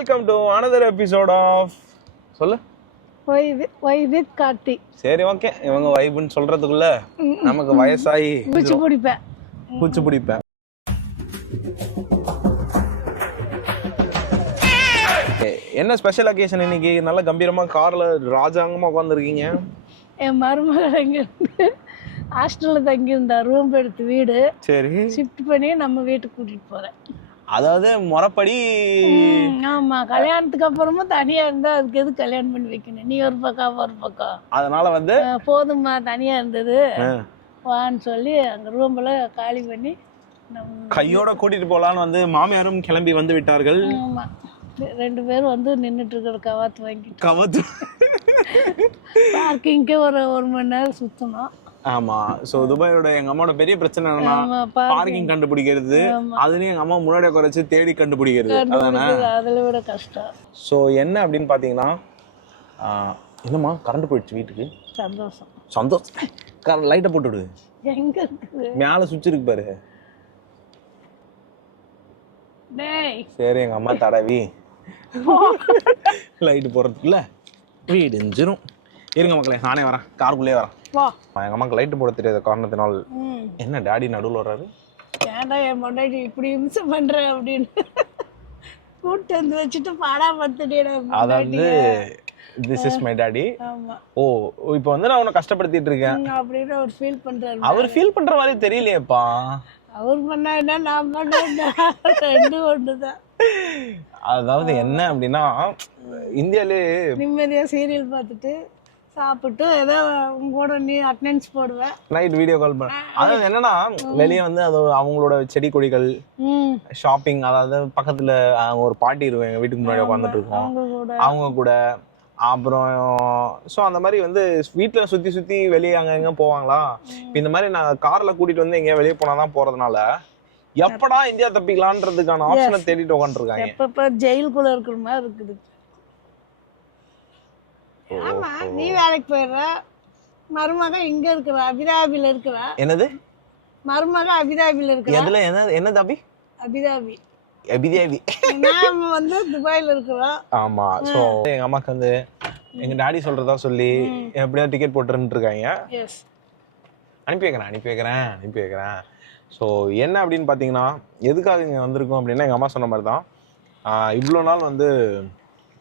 Welcome to another episode of சொல்லு. Why we- why with Karthi சரி okay இவங்க வைப்புன்னு சொல்றதுக்குள்ள நமக்கு வயசாகி பூச்சி பிடிப்பேன். பூச்சி பிடிப்பேன். என்ன ஸ்பெஷல் அக்கேஷன் இன்னைக்கு? நல்ல கம்பீரமா கார்ல ராஜாங்கமா உட்காந்துருக்கீங்க என் மருமகள் இருந்து? ஹாஸ்டலில் தங்கியிருந்தா ரூம் எடுத்து வீடு. சரி. ஷிஃப்ட் பண்ணி நம்ம வீட்டுக்கு கூட்டிட்டு போறேன். அதாவது முறைப்படி ஆமா. கல்யாணத்துக்கு அப்புறமும் தனியா இருந்தா அதுக்கு எது கல்யாணம் பண்ணி வைக்கணும்? நீ ஒரு பக்கம் ஒரு பக்கம் அதனால வந்து அஹ், போதும்மா தனியா இருந்தது. வான்னு சொல்லி அங்க ரூம்ல காலி பண்ணி நம்ம கையோட கூட்டிட்டு போலான்னு வந்து மாமியாரும் கிளம்பி வந்து விட்டார்கள். ஆமா. ரெண்டு பேரும் வந்து நின்றுட்டு இருக்கிற கவாத்து வாங்கிட்டு கவத்து. பார்க்கிங்க்கே ஒரு ஒரு மணி நேரம் சுத்தணும். ஆமா. சோ துபாயோட எங்க அம்மாவோட பெரிய பிரச்சனை என்னன்னா பார்க்கிங் கண்டுபிடிக்கிறது. அதுலயும் எங்க அம்மா முன்னாடி குறைச்சு தேடி கண்டுபிடிக்கிறது. அதானே? அதில் விட கஷ்டம். ஸோ என்ன அப்படின்னு பார்த்தீங்கன்னா ஆஹ், என்னம்மா கரண்ட் போயிடுச்சு வீட்டுக்கு? சந்தோஷம். சந்தோஷம். கரண்ட் லைட்டை போட்டு விடு எங்க இருக்குது? மேலே சுவிட்ச் இருக்கு பாரு. சரி எங்க அம்மா தடவி. லைட்டு போடுறதுக்குள்ள வீடுஞ்சிரும் இருங்க மக்களே நானே வரேன். காருக்குள்ளேயே வரேன். வா. எங்க அம்மாக்கு லைட்டு போட தெரியாத காரணத்தினால் என்ன டாடி நடுவில் வர்றாரு? ஏன்டா என் பொண்டாட்டி இப்படி இம்சை பண்ற அப்படின்னு. கூட்டு வந்து வச்சுட்டு பாடா பத்துடியோட அதாவது திஸ் இஸ் மை டாடி ஓ இப்போ வந்து நான் உன்னை கஷ்டப்படுத்திட்டு இருக்கேன். அப்படின்னு அவர் ஃபீல் பண்றாரு. அவர் ஃபீல் பண்ற மாதிரி தெரியலையேப்பா. அவர் பண்ணா என்ன நான் பண்ணா ரெண்டும் ஒண்ணுதான். அதாவது என்ன அப்படின்னா இந்தியாலே நிம்மதியா சீரியல் பார்த்துட்டு சாப்பிட்டு ஏதோ உங்க கூட நீ அட்டெண்டன்ஸ் போடுவேன். நைட் வீடியோ கால் பண்ண. அதாவது என்னன்னா வெளியே வந்து அது அவங்களோட செடி கொடிகள் ஷாப்பிங் அதாவது பக்கத்துல ஒரு பாட்டி இருக்கும் எங்க வீட்டுக்கு முன்னாடி உட்காந்துட்டு இருக்கோம் அவங்க கூட. அப்புறம் ஸோ அந்த மாதிரி வந்து வீட்டில் சுற்றி சுற்றி வெளியே அங்கே எங்கே போவாங்களா? இப்ப இந்த மாதிரி நான் காரில் கூட்டிகிட்டு வந்து எங்கேயா வெளியே போனால் தான் போகிறதுனால எப்படா இந்தியா தப்பிக்கலான்றதுக்கான ஆப்ஷனை தேடிட்டு உட்காந்துருக்காங்க எப்பப்ப ஜெயிலுக்குள்ள இருக்கிற மாதிரி இருக்குது. ஆமா நீ வேலைக்கு போயிடுற. மருமக இங்க இருக்கிற அபிதாபில இருக்கிற. என்னது? மருமக அபிதாபில இருக்கிற. எதுல என்ன என்ன தம்பி? அபிதாபி. அபிதேவி நாம வந்து துபாயில இருக்கிறோம். ஆமா ஸோ எங்க அம்மாக்கு வந்து எங்க டாடி சொல்றதா சொல்லி எப்படியா டிக்கெட் போட்டுருன்னு இருக்காங்க. அனுப்பி வைக்கிறேன் அனுப்பி வைக்கிறேன் அனுப்பி வைக்கிறேன். ஸோ என்ன அப்படின்னு பார்த்தீங்கன்னா எதுக்காக இங்கே வந்திருக்கோம் அப்படின்னா எங்கள் அம்மா சொன்ன மாதிரி தான் இவ்வளோ நாள் வந்து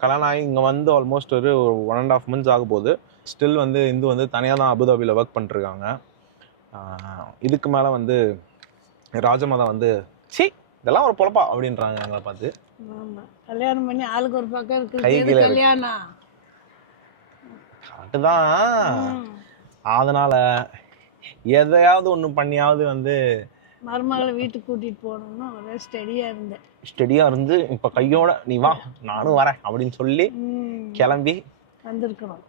கல்யாணம் ஆகி இங்கே வந்து ஆல்மோஸ்ட் ஒரு ஒன் அண்ட் ஆஃப் மந்த்ஸ் ஆக போகுது. ஸ்டில் வந்து இந்து வந்து தனியாக தான் அபுதாபியில் ஒர்க் பண்ணிருக்காங்க இதுக்கு மேலே வந்து ராஜமாதா வந்து சி இதெல்லாம் ஒரு பொழப்பா அப்படின்றாங்க எங்களை பார்த்து. கல்யாணம் பண்ணி ஆளுக்கு ஒரு பக்கம் இருக்கு. கல்யாணம். கரெக்டு தான். அதனால எதையாவது ஒன்று பண்ணியாவது வந்து மருமகளை வீட்டுக்கு கூட்டிட்டு போகணும்னு ஒரே ஸ்டடியா இருந்தேன். ஸ்டெடியாக இருந்து இப்போ கையோட நீ வா நானும் வரேன் அப்படின்னு சொல்லி. கிளம்பி வந்திருக்கிறோம்.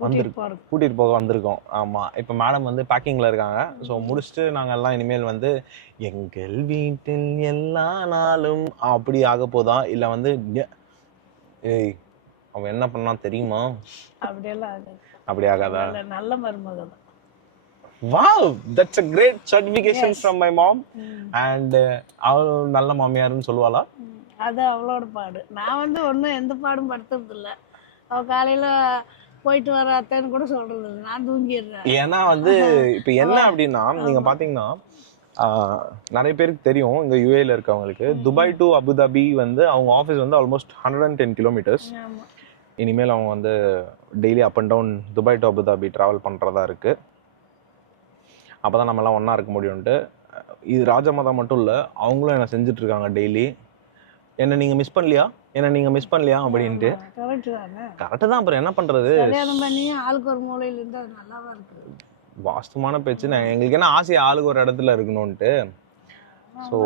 கூட்டிட்டு போக வந்திருக்கோம். ஆமா இப்போ மேடம் வந்து பேக்கிங்ல இருக்காங்க. ஸோ முடிச்சுட்டு நாங்க எல்லாம் இனிமேல் வந்து எங்கள் வீட்டில் எல்லா நாளும் அப்படி ஆக போதா? இல்ல வந்து ஏய் அவன் என்ன பண்ணா தெரியுமா? அப்படியெல்லாம் ஆகாது. அப்படி ஆகாதா? நல்ல நல்ல மருமக தான் wow that's a great certification. From my mom. And அவள் நல்ல மாமியாருன்னு சொல்லுவாளா? ம். அது அவளோட பாடு. நான் வந்து ஒன்றும் எந்த பாடும் படுத்துறது இல்ல அவ காலையில போயிட்டு வர அத்தைன்னு கூட சொல்றது நான் தூங்கிடுறேன். ஏன்னா வந்து இப்போ என்ன அப்படின்னா நீங்க பாத்தீங்கன்னா ஆஹ், நிறைய பேருக்கு தெரியும் இங்க யூஏல இருக்கவங்களுக்கு. துபாய் டு அபுதாபி வந்து அவங்க ஆஃபீஸ் வந்து almost hundred and ten kilometres இனிமேல் அவங்க வந்து daily up and down Dubai to Abu Dhabi travel பண்ணுறதா இருக்கு. அப்போ தான் நம்மலாம் ஒன்றா இருக்க முடியும்ட்டு இது ராஜமாதா மட்டும் இல்லை அவங்களும் என்ன செஞ்சுட்டு இருக்காங்க டெய்லி என்ன நீங்கள் மிஸ் பண்ணலையா? என்ன நீங்கள் மிஸ் பண்ணலையா? அப்படின்ட்டு. கரெக்ட் தானே. கரெக்டு தான் அப்புறம் என்ன பண்ணுறது ஆளுக்கு ஒரு மூலையில இருந்தா அது நல்லாவா இருக்குது வாஸ்தவமான பேச்சு நான் எங்களுக்கு என்ன ஆசை ஆளுக்கு ஒரு இடத்துல இருக்கணும்ன்ட்டு. ஸோ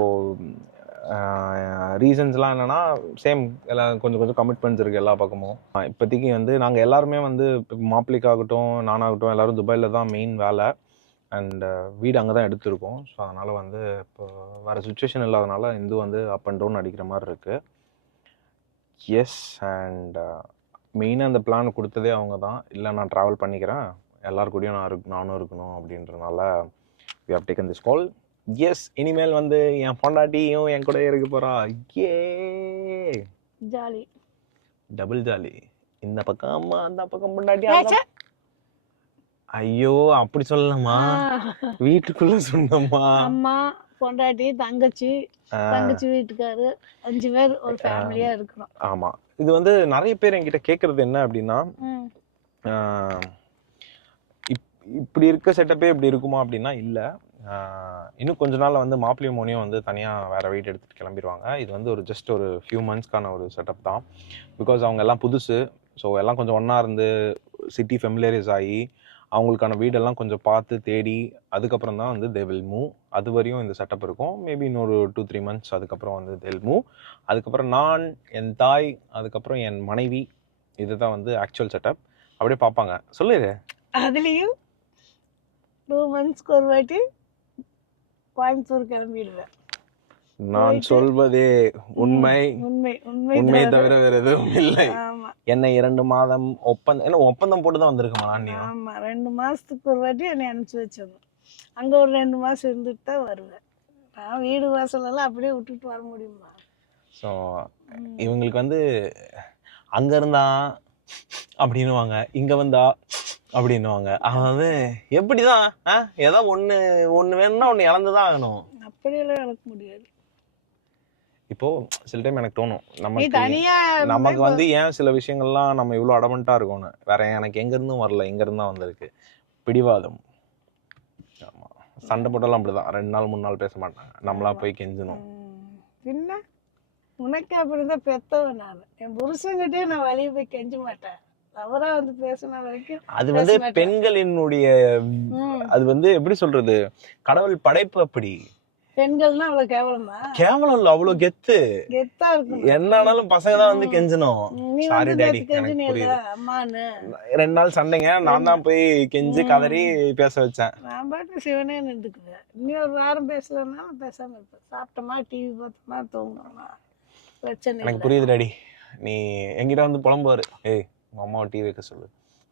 ரீசன்ஸ்லாம் என்னன்னா சேம் எல்லாம் கொஞ்சம் கொஞ்சம் கமிட்மெண்ட்ஸ் இருக்குது எல்லா பக்கமும். இப்போதைக்கு வந்து நாங்கள் எல்லாருமே வந்து இப்போ மாப்பிள்ளைக்காகட்டும் நானாகட்டும் எல்லாரும் துபாயில் தான் மெயின் வேலை. அண்ட் வீடு அங்கே தான் எடுத்திருக்கோம். ஸோ அதனால் வந்து இப்போ வேறு சுச்சுவேஷன் இல்லாதனால இந்து வந்து அப் அண்ட் டவுன் அடிக்கிற மாதிரி இருக்குது எஸ் அண்ட் மெயினாக அந்த பிளான் கொடுத்ததே அவங்க தான் இல்லை நான் ட்ராவல் பண்ணிக்கிறேன். எல்லார் கூடயும் நான் இருக்கு நானும் இருக்கணும் அப்படின்றனால we have taken this call as இனிமேல் வந்து என் பொண்டாட்டியும் என் கூட இருக்க போறா. ஏ ஜாலி. டபுள் ஜாலி இந்த பக்கம் அம்மா அந்த பக்கம் ஏச்சே. ஐயோ அப்படி சொல்லலாமா? வீட்டுக்குள்ள சொன்னம்மா அம்மா பொண்டாட்டி தங்கச்சி தங்கச்சி வீட்டுக்காரு அஞ்சு பேர் ஒரு ஃபேமிலியா இருக்கிறோம் ஆமா. இது வந்து நிறைய பேர் என்கிட்ட கேக்குறது என்ன அப்படின்னா இப்படி இருக்க செட்டப்பே இப்படி இருக்குமா அப்படின்னா இல்லை. இன்னும் கொஞ்ச நாள்ல வந்து மாப்பிள்ளையும் மோனியும் வந்து தனியாக வேற வீடு எடுத்துட்டு கிளம்பிடுவாங்க இது வந்து ஒரு ஜஸ்ட் ஒரு ஃபியூ மந்த்ஸ்க்கான ஒரு செட்டப் தான். பிகாஸ் அவங்க எல்லாம் புதுசு. ஸோ எல்லாம் கொஞ்சம் ஒன்றா இருந்து சிட்டி ஃபெமிலியரைஸ் ஆகி அவங்களுக்கான வீடெல்லாம் கொஞ்சம் பார்த்து தேடி அதுக்கப்புறம் தான் வந்து தே வில் மூவ் அது வரையும் இந்த செட்டப் இருக்கும். மேபி இன்னொரு டூ த்ரீ மந்த்ஸ் அதுக்கப்புறம் வந்து தேல் மூவ் அதுக்கப்புறம் நான் என் தாய் அதுக்கப்புறம் என் மனைவி இதுதான் வந்து ஆக்சுவல் செட்டப் அப்படியே பார்ப்பாங்க. சொல்லுது அதுலேயும் டூ மந்த்ஸ்க்கு ஒரு வாட்டி கோயம்புத்தூர் கிளம்பிடுவேன். நான் சொல்வதே உண்மை. உண்மை உண்மை உண்மை தவிர- வேற எதுவும் இல்லை. என்னை இரண்டு மாதம் ஒப்பந்தம் என்ன ஒப்பந்தம் போட்டு தான் வந்திருக்கமா நீ ஆமா ரெண்டு மாசத்துக்கு ஒரு வாட்டி என்னை அனுப்பிச்சு வச்சிடணும். அங்க ஒரு ரெண்டு மாசம் இருந்துட்டு தான் வருவேன். நான் வீடு வாசல் எல்லாம் அப்படியே விட்டுட்டு வர முடியுமா? ஸோ. இவங்களுக்கு வந்து அங்க இருந்தா அப்படின்னுவாங்க இங்க வந்தா அப்படின்னுவாங்க. அதாவது எப்படிதான்? ஆ? ஏதோ ஒண்ணு ஒண்ணு வேணும்னா ஒண்ணு இழந்துதான் ஆகணும். அப்படியெல்லாம் எனக்கு முடியாது. இப்போ சில டைம் எனக்கு தோணும் நமக்கு நமக்கு வந்து ஏன் சில விஷயங்கள்லாம் நம்ம இவ்வளோ அடமெண்ட்டாக இருக்கோம்னு? வேற எனக்கு எங்க இருந்தும் வரல எங்க இருந்தா வந்திருக்கு? பிடிவாதம். ஆமா. சண்டை போட்டாலும் அப்படிதான். ரெண்டு நாள் மூணு நாள் பேச மாட்டாங்க நம்மளா போய் கெஞ்சணும். பின்ன உனக்கு அப்படிதான் பெத்தவன் நான். என் புருஷன்கிட்டயே நான் வெளியே போய் கெஞ்ச மாட்டேன். அவரா வந்து பேசின வரைக்கும் அது வந்து. பெண்களினுடைய. அது வந்து எப்படி சொல்றது? கடவுள் படைப்பு அப்படி. பெண்கள்னா அவ்வளவு கேவலமா? கேவலம் இல்ல அவ்வளவு கெத்து. கெத்தா இருக்கும். என்ன ஆனாலும் பசங்க தான் வந்து கெஞ்சணும். நீ புரியுது. அம்மான்னு. ரெண்டு நாள் சண்டைங்க நான் தான் போய் கெஞ்சி. கதறி பேச வச்சேன். நான் பாட்டு சிவனே நின்றுக்குவேன். இன்னும் ஒரு வாரம் பேசலன்னா பேசாம இருப்பேன். சாப்பிட்டோமா டிவி பார்த்தோமா தூங்கணுமா பிரச்சனை எனக்கு புரியுது டாடி நீ என்கிட்ட வந்து புலம்புவாரு. ஏய் உங்க அம்மாவை டீ வைக்க சொல்லு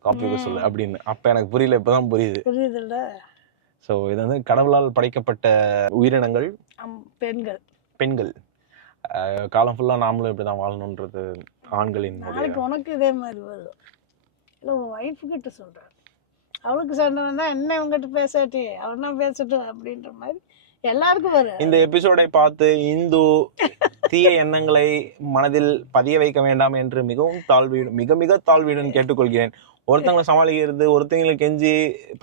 காஃபி வைக்க சொல்லு அப்படின்னு. அப்ப எனக்கு புரியல இப்பதான் புரியுது. புரியுதுல்ல? ஸோ இது வந்து கடவுளால் படைக்கப்பட்ட உயிரினங்கள். பெண்கள். பெண்கள். காலம் ஃபுல்லா நாமளும் இப்படிதான் வாழணுன்றது ஆண்களின் நாளைக்கு உனக்கு இதே மாதிரி வரும். இல்லை உன் ஒய்ஃபு கிட்ட சொல்கிறேன் அவளுக்கு வந்தா என்ன இவங்ககிட்ட பேசாட்டி? அவனா பேசட்டும் அப்படின்ற மாதிரி எல்லாருக்கும் வரும். இந்த எபிசோடை பார்த்து இந்து தீய எண்ணங்களை மனதில் பதிய வைக்க வேண்டாம் என்று மிகவும் தாழ்வீடு மிக மிக தாழ்வீடுன்னு கேட்டுக்கொள்கிறேன். ஒருத்தங்களை சமாளிக்கிறது ஒருத்தங்களை கெஞ்சி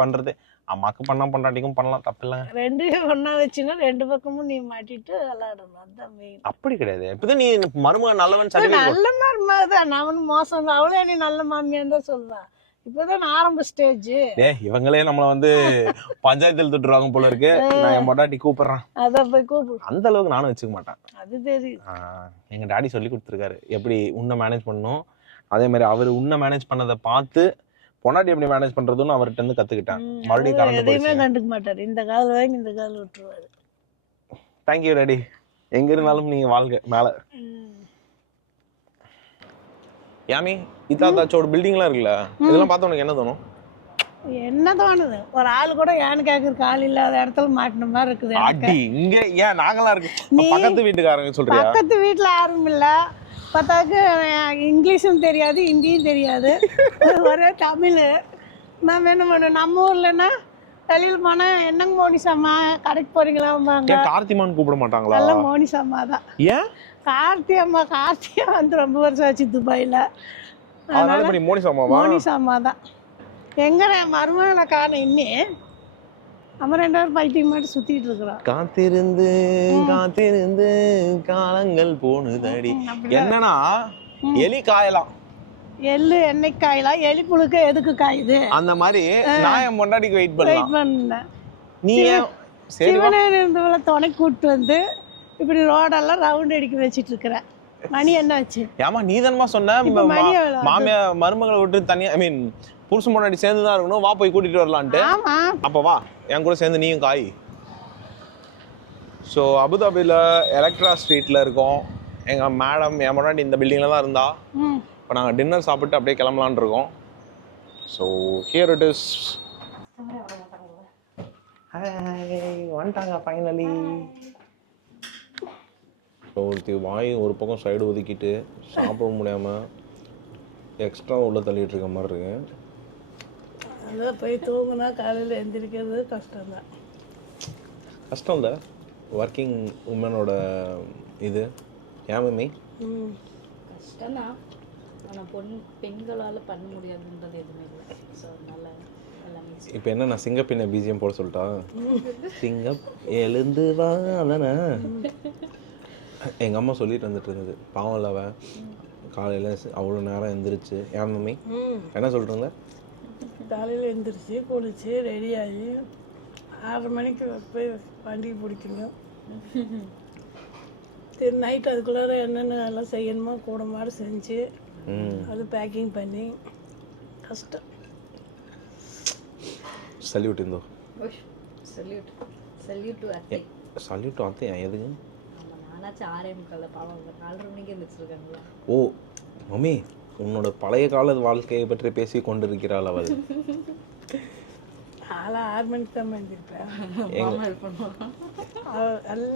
பண்றது அம்மாக்கு பண்ணா பொண்டாட்டிக்கும் பண்ணலாம் தப்பில்லைங்க. ரெண்டையும் ஒண்ணா வச்சுன்னா ரெண்டு பக்கமும் நீ மாட்டிட்டு விளாடணும் அதுதான் மெயின் அப்படி கிடையாது. இப்பதான் நீ மருமக நல்லவன் சரி நல்ல மாமியா தான் நான் மோசம் அவளே நீ நல்ல மாமியான்னு தான் சொல்லுவா. இப்போதான் ஆரம்ப ஸ்டேஜ் ஏ இவங்களே நம்மள வந்து பஞ்சாயத்தில் திட்டுறாங்க போல இருக்கு. நான் என் பொண்டாட்டி கூப்பிடுறேன். அதான் போய் கூப்பிடு. அந்த அளவுக்கு நானும் வச்சுக்க மாட்டேன். அது தெரியுது. ஆஹ் எங்க டாடி சொல்லி கொடுத்துருக்காரு. எப்படி உன்னை மேனேஜ் பண்ணணும்? அதே மாதிரி அவர் உன்னை மேனேஜ் பண்ணதை பார்த்து பொண்டாட்டி எப்படி மேனேஜ் பண்றதுன்னு அவர்கிட்ட இருந்து கத்துக்கிட்டேன். மறுபடியும் கறந்து எதையுமே. கண்டுக்க மாட்டாரு. இந்த கால் வாங்கி இந்த கால் விட்டுருவாரு. தேங்க்யூ டாடி எங்க இருந்தாலும் நீங்க வாழ்க மேல. யாமி இத்தாத்தாச்சோட பில்டிங்லாம் இருக்குல்ல? இதெல்லாம் பார்த்து உனக்கு என்ன தோணும்? என்ன தோணுது? ஒரு ஆள் கூட ஏன்னு கேட்கறதுக்கு ஆள் இல்லாத இடத்துல மாட்டின மாதிரி இருக்குது. அடி இங்க ஏன் நாங்களாம் இருக்கு? பக்கத்து வீட்டுக்காரங்க சொல்றியா? பக்கத்து வீட்டில் யாரும் இல்லை. பார்த்தாக்கு இங்கிலீஷும் தெரியாது ஹிந்தியும் தெரியாது. ஒரே தமிழ். நான் என்ன பண்ணுவேன் நம்ம ஊர்லன்னா வெளியில் போனால் என்னங்க மோனிசாம்மா கடைக்கு போறீங்களாம்பாங்க. ஏன் கார்த்திமான் கூப்பிட மாட்டாங்களா? எல்லாம் மோனிசாம்மா தான். ஏன்? கார்த்தி அம்மா கார்த்தியா வந்து ரொம்ப வருஷம் ஆச்சு துபாயில். அதனால இப்படி மோனி சாமாவா? மோனிசாம்மா தான். எங்க என் மருமகளை காணோம் இன்னி நம்ம ரெண்டு பேரும் பைத்தியம் மட்டும் சுத்திட்டு இருக்கிறோம் காத்திருந்து காத்திருந்து காலங்கள் போனுதடி. என்னன்னா எலி காயலாம். எள்ளு எண்ணெய் காயலாம் எலி புழுக்க எதுக்கு காயுது? அந்த மாதிரி நான் என் வெயிட் வெயிட் பண்ணலாம். பண்ணேன் நீ. சிவனே இருந்தவளை துணை கூட்டு வந்து இப்படி ரோடெல்லாம் ரவுண்ட் அடிக்க வச்சிட்டு இருக்கிறேன் மணி என்னாச்சு? ஏமா நீ தானமா சொன்ன? மாமியா மருமகளை விட்டு தனியா ஐ மீன் புருஷன் முன்னாடி சேர்ந்து தான் இருக்கணும் வா போய் கூட்டிட்டு வரலான்ட்டு. ஆமா. அப்ப வா. என் கூட சேர்ந்து நீயும் காய். ஸோ அபுதாபியில் எலக்ட்ரா ஸ்ட்ரீட்ல இருக்கோம். எங்க மேடம் என் முன்னாடி இந்த பில்டிங்ல தான் இருந்தா. ம். இப்போ நாங்கள் டின்னர் சாப்பிட்டு அப்படியே கிளம்பலான் இருக்கோம். So here it is hi வந்துட்டாங்க ஃபைனலி ஒருத்தி வாய் ஒரு பக்கம் சைடு ஒதுக்கிட்டு சாப்பிட முடியாமல் எக்ஸ்ட்ரா உள்ள தள்ளிட்டு இருக்க மாதிரி இருக்கு. அதான் போய் தூங்குனா காலையில் எந்திரிக்கிறது கஷ்டம்தான். கஷ்டம் இல்லை ஒர்க்கிங் உமனோட இது. ஏன் மம்மி? ம். கஷ்டம்தான். ஆனால் பொன் பெண்களால் பண்ண முடியாதுன்றது எதுவுமே இல்லை. ஸோ அதனால. இப்போ என்ன நான் சிங்கப்பின்ன பிஜிஎம் போட சொல்லிட்டா? சிங்கம் எழுந்து வா அதானே? எங்கள் அம்மா சொல்லிட்டு வந்துட்டு இருந்தது. பாவம் இல்லை அவ காலையில் அவ்வளோ நேரம் எந்திரிச்சு. ஏன் மம்மி? என்ன சொல்கிறீங்க காலையில் எந்திரிச்சு குளிச்சு ரெடி ஆகி ஆறரை மணிக்கு போய் வண்டி பிடிக்கணும். சரி நைட் அதுக்குள்ளார என்னென்ன எல்லாம் செய்யணுமோ கூட மாடு செஞ்சு அது பேக்கிங் பண்ணி கஷ்டம் சல்யூட் இருந்தோ சல்யூட் சல்யூட் டு அத்தை சல்யூட் அத்தை எதுக்கு? ஆமாம் நானாச்சும் ஆறே முக்கால பாவம் நாலரை மணிக்கு எழுந்திரிச்சிருக்காங்களா ஓ மம்மி உன்னோட பழைய கால வாழ்க்கையை பற்றி பேசி கொண்டிருக்கிறாள் அவள்.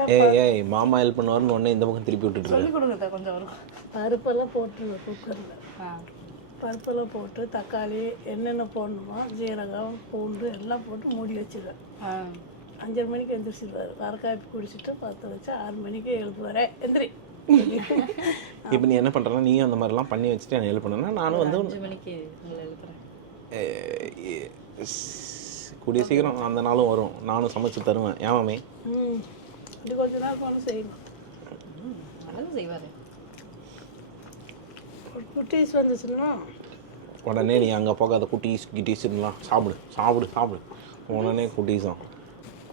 ஏய் ஏய் மாமா ஹெல்ப் பண்ணுவாருன்னு உடனே இந்த பக்கம் திருப்பி விட்டுட்டு கொஞ்சம் பருப்பெல்லாம் போட்டுருவேன் குக்கரில். ஆ. பருப்பெல்லாம் போட்டு தக்காளி என்னென்ன போடணுமோ ஜீரகம் பூண்டு எல்லாம் போட்டு மூடி வச்சிருவேன். அஞ்சரை மணிக்கு எந்திரிச்சிடுவார் வர காப்பி குடிச்சிட்டு பத்து வச்சு ஆறு மணிக்கு எழுப்புவாரே. எந்திரி. இப்போ நீ என்ன பண்ணுறனா நீயும் அந்த மாதிரிலாம் பண்ணி வச்சுட்டு என்ன ஹெல்ப் பண்ணனா நானும் வந்து கூடிய சீக்கிரம் அந்த நாளும் வரும். நானும் சமைச்சு தருவேன். ஏன் மாமி? ம் இப்படி கொஞ்ச நாள் கொண்டு செய்யணும் ம் அழகு செய்வார். ஒரு குட்டீஸ் வந்துச்சுன்னா உடனே நீ அங்கே போகாத குட்டீஸ் கிட்டீஸ்லாம் சாப்பிடு சாப்பிடு சாப்பிடு. உடனே குட்டீஸ் தான்.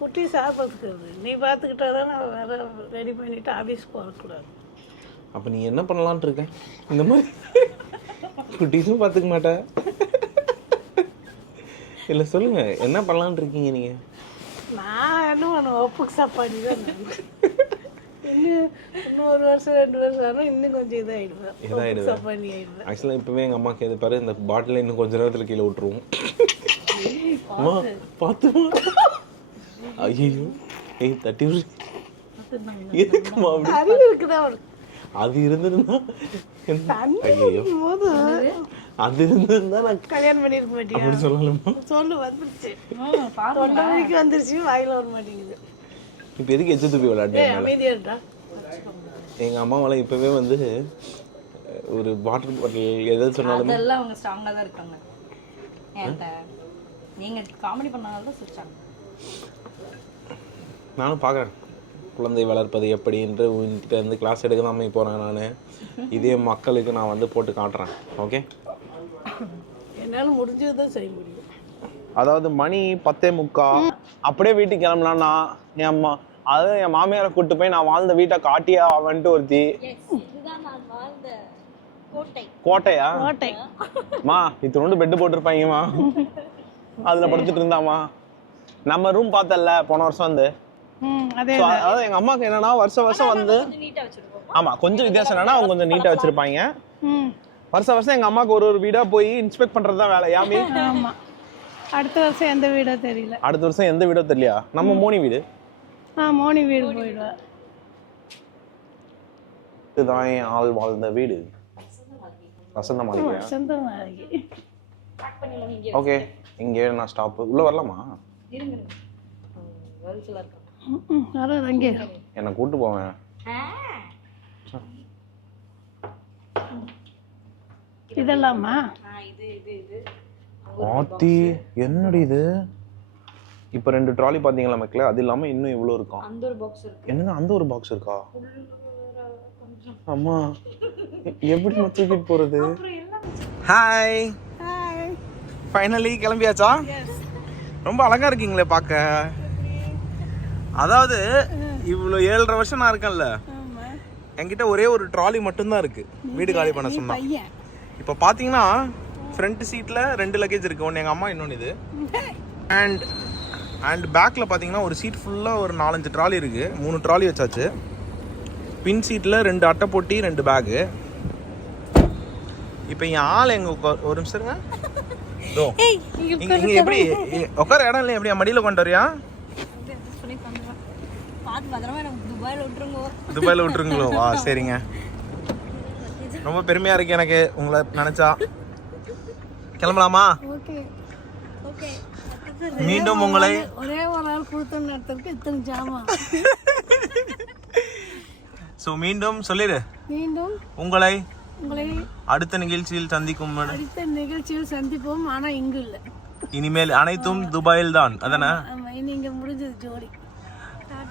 குட்டி சாப்பிட்றதுக்கு நீ பார்த்துக்கிட்டா தான் நான் வேற ரெடி பண்ணிவிட்டு ஆஃபீஸ் போகக்கூடாது. அப்போ நீ என்ன பண்ணலான்ட்டு இருக்க? இந்த மாதிரி குட்டீஸும் பார்த்துக்க மாட்டேன் இல்லை சொல்லுங்க. என்ன பண்ணலான்ட்டு இருக்கீங்க நீங்கள் நான் என்ன ஒப்புக்கு சாப்பாடு தான். இன்னும் ஒரு வருஷம் ரெண்டு வருஷம் ஆனால் இன்னும் கொஞ்சம் இதாகிடுவேன் இதாயிடுவேன். சாப்பாடு ஆகிடுவேன் ஆக்சுவலாக இப்போவே எங்கள் அம்மா கேது பாரு இந்த பாட்டில் இன்னும் கொஞ்ச நேரத்தில் கீழே விட்டுருவோம். அம்மா பார்த்துமா ஐயோ ஏய் தட்டி விடு. எதுக்கும்மா அப்படி? அறிவு இருக்குதா அவனுக்கு அது இருந்திருந்தா ஐயோ போது. அது இருந்திருந்தா நான் கல்யாணம் பண்ணியிருக்க மாட்டியா? அப்படி சொல்லலாமா? சொல்லு வந்துருச்சு. தொண்டை வரைக்கும் வந்துருச்சு வாயில வர மாட்டேங்குது. இப்போ எதுக்கு எச்சு துப்பி விளையாட்டு எங்கள் அம்மாவெல்லாம் இப்போவே வந்து ஒரு வாட்டர் பாட்டில் எதாவது சொன்னாலும் அதெல்லாம் அவங்க ஸ்ட்ராங்காக தான் இருக்காங்க. நீங்கள் காமெடி பண்ணனால தான் நானும் பார்க்குறேன் குழந்தை வளர்ப்பது எப்படி என்று உன்கிட்ட இருந்து கிளாஸ் எடுக்க தான் போகிறேன் நான். இதே மக்களுக்கு நான் வந்து போட்டு காட்டுறேன். ஓகே என்னால் முடிஞ்சது தான் செய்ய முடியும். அதாவது மணி பத்தே முக்கா அப்படியே வீட்டுக்கு கிளம்பலான்னா என் அம்மா அதாவது என் மாமியாரை கூட்டு போய் நான் வாழ்ந்த வீட்டை காட்டியா அவன்ட்டு ஒருத்தி. இதுதான் நான் வாழ்ந்த கோட்டை. கோட்டையா? கோட்டை. மா இத்தனோண்டு பெட்டு போட்டிருப்பாங்கம்மா அதுல படுத்துட்டு இருந்தாமா நம்ம ரூம் பார்த்தல போன வருஷம் வந்து. அதாவது எங்க அம்மாக்கு என்னன்னா வருஷம் வருஷம் வந்து ஆமா கொஞ்சம் வித்தியாசம் என்னன்னா அவங்க கொஞ்சம் நீட்டா வச்சிருப்பாங்க. ம். வருஷம் வருஷம் எங்க அம்மாக்கு ஒரு ஒரு வீடா போய் இன்ஸ்பெக்ட் பண்றது தான் வேலை. யாமி ஆமாம் அடுத்த வருஷம் எந்த வீடோ தெரியல. அடுத்த வருஷம் எந்த வீடோ தெரியலையா? நம்ம மோனி வீடு. ஆ மோனி வீடு போயிடுவா. இதுதான் என் ஆள் வாழ்ந்த வீடு. வசந்த மாளிகையா சொந்த நாளைக்கு பேக் பண்ணிடலாம் நீங்கள் ஓகே இங்கே நான் ஸ்டாப் உள்ள வரலாமா? இருங்க அங்கே. என்னை கூட்டு போவேன். இதெல்லாமா? ஆ இது இது இது. ஆத்தி என்னடி இது? இப்போ ரெண்டு ட்ராலி பார்த்தீங்களா மக்களே? அது இல்லாமல் இன்னும் இவ்வளோ இருக்கும் அந்த ஒரு பாக்ஸ் இருக்கு. என்னங்க அந்த ஒரு பாக்ஸ் இருக்கா? அம்மா எப்படி தூக்கிட்டு போறது? ஹாய் ஹாய் ஃபைனலி கிளம்பியாச்சா? ரொம்ப அழகா இருக்கீங்களே பார்க்க. அதாவது இவ்வளோ ஏழரை வருஷம் நான் இருக்கேன்ல. என்கிட்ட ஒரே ஒரு ட்ராலி மட்டும்தான் இருக்கு. வீடு காலி பண்ண சொன்னா. இப்போ பார்த்தீங்கன்னா ஃப்ரண்ட் சீட்டில் ரெண்டு லக்கேஜ் இருக்கு. ஒன்று எங்கள் அம்மா இன்னொன்று இது. அண்ட் அண்ட் பேக்கில் பார்த்தீங்கன்னா ஒரு சீட் ஃபுல்லாக ஒரு நாலஞ்சு ட்ராலி இருக்கு. மூணு ட்ராலி வச்சாச்சு. பின் சீட்டில் ரெண்டு அட்டை போட்டி ரெண்டு பேகு இப்போ என் ஆள் எங்க ஒரு நிமிஷம் இருங்க. எப்படி உட்கார இடம் இல்லை எப்படி மடியில் கொண்டு வரியா? துபாயில் விட்டுருங்க. துபாயில் விட்டுருங்களோ? வா சரிங்க. ரொம்ப பெருமையாக இருக்கு எனக்கு உங்களை நினச்சா. கிளம்பலாமா? மீண்டும் உங்களை ஒரே ஒரு ஆள் கொடுத்தோன்னு இடத்துக்கு இத்தனை ஸோ மீண்டும் சொல்லிடு. மீண்டும் உங்களை உங்களை அடுத்த நிகழ்ச்சியில் சந்திக்கும் அடுத்த நிகழ்ச்சியில் சந்திப்போம் ஆனால் இங்கு இல்லை. இனிமேல் அனைத்தும் துபாயில் தான் அதானே இங்கே முடிஞ்சது ஜோடி.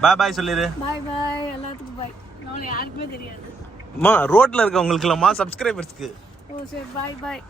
பாய் பாய் சொல்லிடு பாய் பாய் எல்லாத்துக்கும் பாய் நான் யாருக்குமே தெரியாது. அம்மா ரோட்ல இருக்கவங்களுக்கு இல்லம்மா சப்ஸ்கிரைபர்ஸ்க்கு ஓ சரி பாய் பாய்